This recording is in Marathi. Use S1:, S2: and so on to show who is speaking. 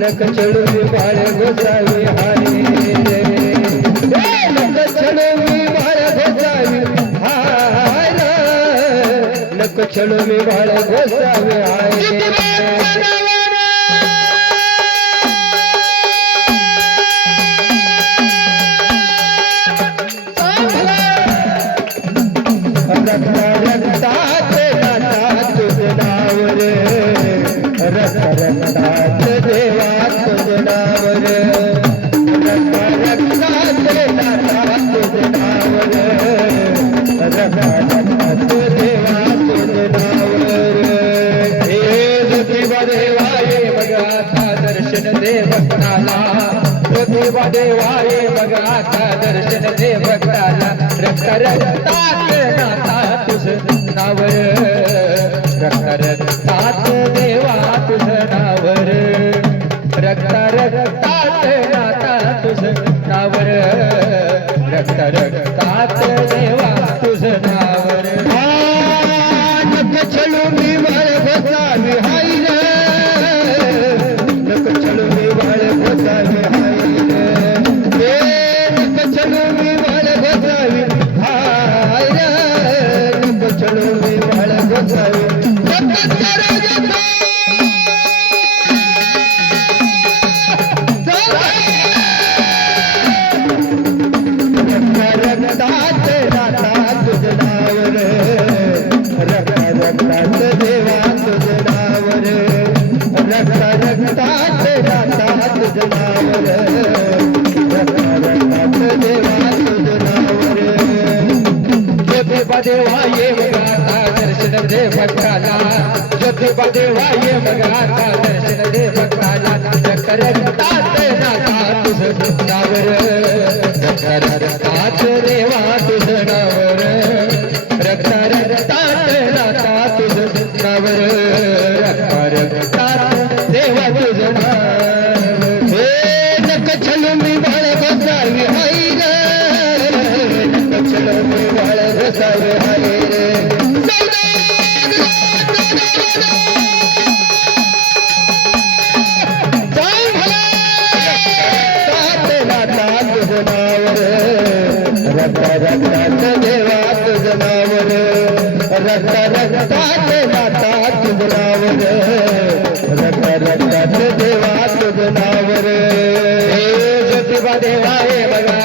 S1: नक चढू मी बाळ गोसावी हाय. नक चढू मी बाळ गोसावी हाय नक चढू बाळ गोसावी हाय. रक्ता रक्तात देवाय मग दे दर्शन दे भक्ताला रक्त रक्तात नाता तुझ नावर रक्त रक्तात देवा तुझ नावर रक्त रक्तात रक्त देवा तुझ नावर. नक चलू मी बाळ बसावी हाय नक चलू मी बाळ बसावी हाय देवा ये मगाता दर्शन दे भक्ताला ज्योतिबा देवा ये मगाता दर्शन दे भक्ताला रक्त रक्तात नाता तुझ नावर रक्त रक्तात देवा तुझ नावर रक्त रक्तात नाता तुझ नावर रक्त रक्तात देवा तुझ नावर रक्त रक्तात देवा तुझ नावर रक्त रक्तात माता तुझ नावर रक्त रक्तात देवा तुझ नावर ज्योतिबा देवा हे बघा